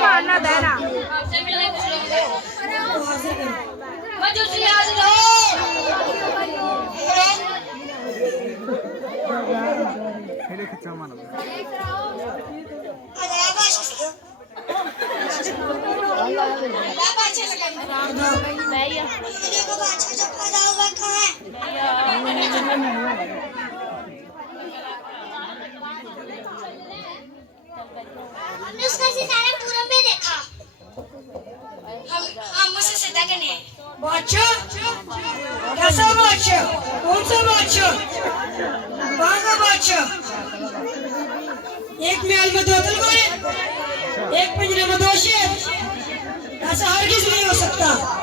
मारना देना हमने उसका सितारा पूरब में देखा। हम उसे सीधा करने आए। बादशाह, कैसा बादशाह? कौन सा बादशाह? कहाँ का बादशाह? एक महल में दो तलवारें, एक पिंजरे में दो शेर। ऐसा हरगिज नहीं हो सकता।